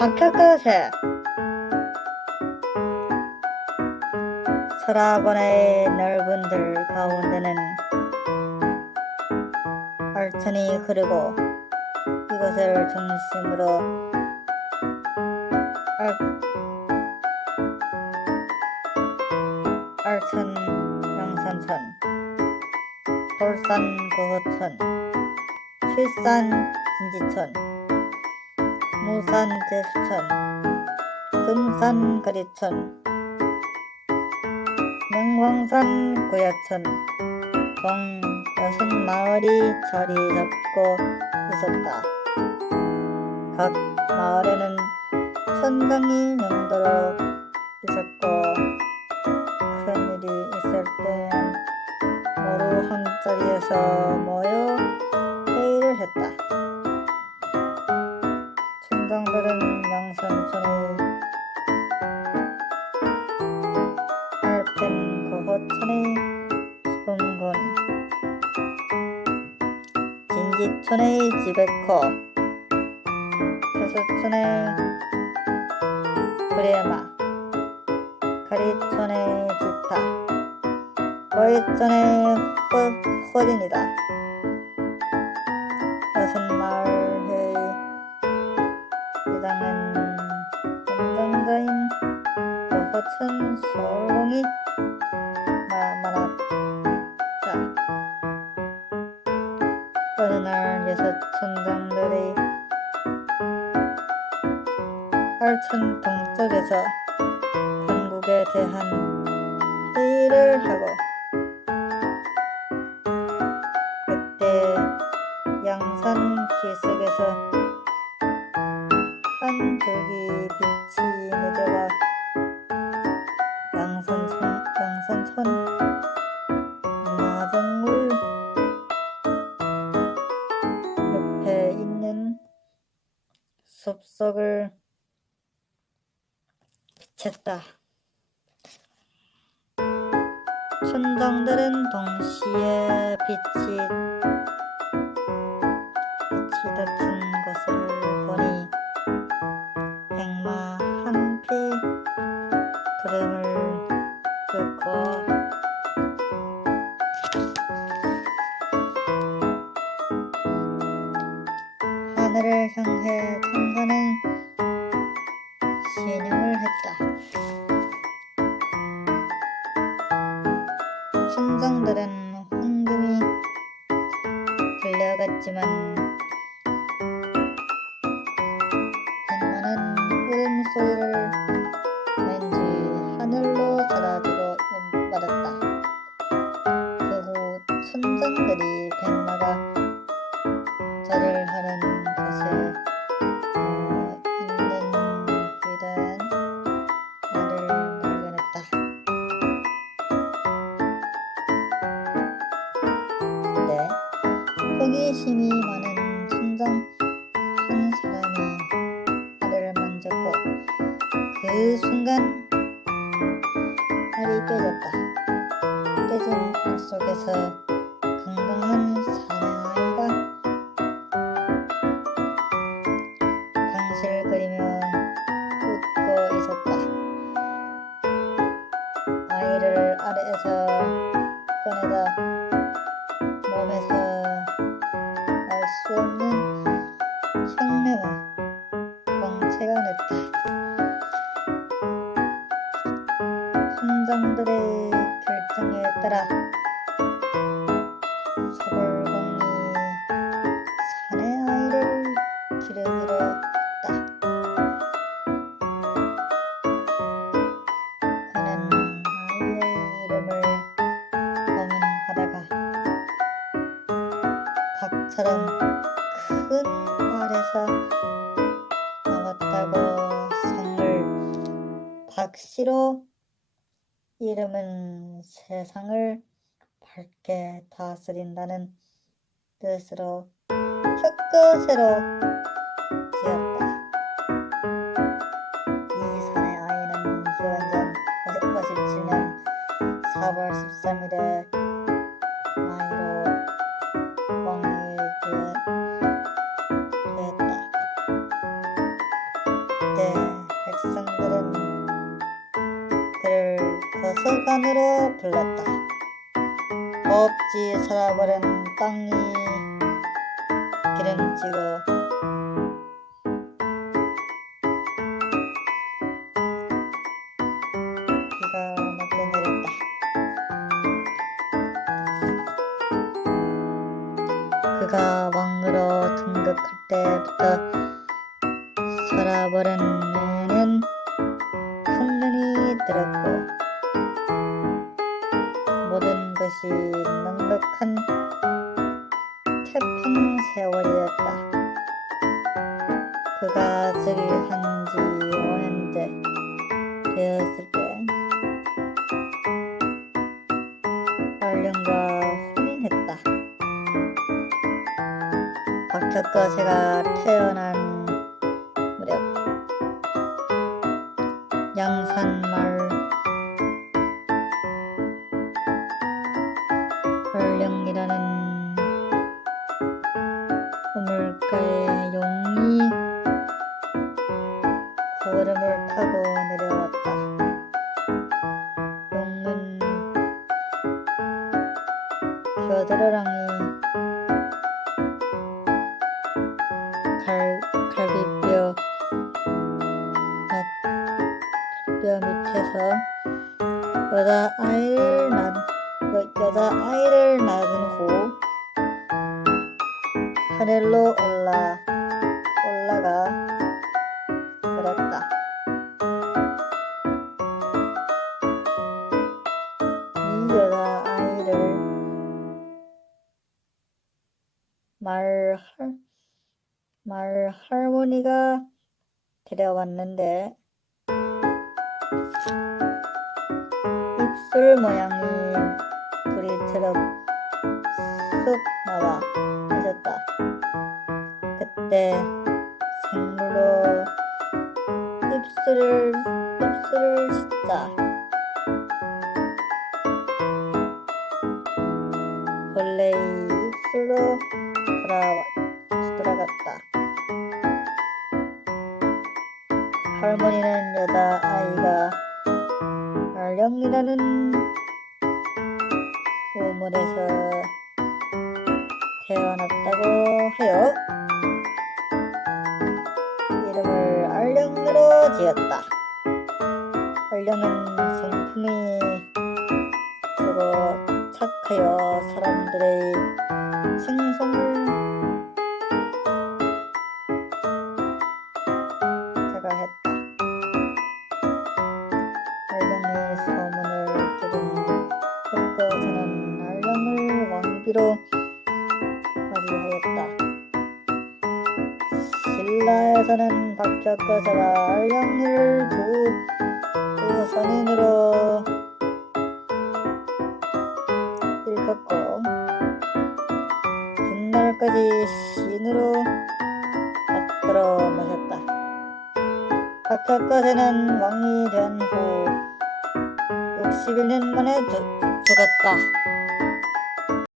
박혀끝에 서라번의 넓은 들 가운데는 알천이 흐르고 이것을 중심으로 알, 알천 양산천 돌산 고호천 칠산 진지천 무산 제수천 금산 거리천 명왕산 구야천 총 여섯 마을이 자리 잡고 있었다. 각 마을에는 천당이 영도로 있었고 큰일이 있을 땐 모두 한자리에서 모여 진지천의 지백호 태수천의 브레마. 가리천의 지타. 거이천의 호진이다. 여섯 마을 회의 이장은 현장자인 고호천 서울공이 날 여섯 천장들이 알천 동쪽에서 건국에 대한 회의를 하고 숲속을 비쳤다. 천장들은 동시에 빛이 하늘을 향해 통과는 신음을 했다. 천장들은 황금이 들려갔지만 백만은 울음소리를 왠지 하늘로 사라지고 말았다. 그후 천장들이 백마가 절을 하는 곳에 어, 있는 귀한 나를 발견했다. 그때 호기심이 많은 천장 한 사람이 나를 만졌고 그 순간 알이 깨졌다. 깨진 알 속에서 방실거리며 웃고 있었다. 아이를 아래에서 꺼내다 몸에서 알 수 없는 향내와 광채가 났다. 선장들의 결정에 따라 닭처럼 큰 알에서 나왔다고 성을 박씨로 이름은 세상을 밝게 다스린다는 뜻으로 혀끝으로 지었다. 이 산의 아이는 기원전 57년 4월 13일에 서간으로 불렀다. 없지 살아버린 땅이 기름지고 비가 맑게 내렸다. 그가 왕으로 등극할 때부터 살아버린 내는 풍년이 들었고 것이 넉넉한 태평 세월이었다. 그가 저기 한지 5년째 되었을 때 얼령과 혼인했다. 박혁거세가 태어난 무렵 양산마을 우물가에 용이 구름을 타고 내려왔다. 용은 겨드랑이 갈, 갈비뼈 밑에서 여자 아이를 낳 여- 여자 아이를 낳은 후 하늘로 올라 올라가 버렸다. 이 여자 아이를 말 할, 말 할머니가 데려왔는데 입술 모양이 부리처럼 쑥 나와 있었다. 그때 생물로 입술을 입술을 씻자 원래 입술로 돌아와 돌아갔다. 할머니는 여자 아이가 알령이라는 우물에서 태어났다고 해요. 지었다. 알령은 성품이 크고 착하여 사람들의 칭송을 제가 했다. 알령의 소문을 들은 흑거사는 알령을 왕비로 신라에서는 박혁거사가 알령이를 두, 두 선인으로 일컫고 뒷날까지 신으로 받들어 모셨다. 박혁거사는 왕이 된 후 61년 만에 죽, 죽었다.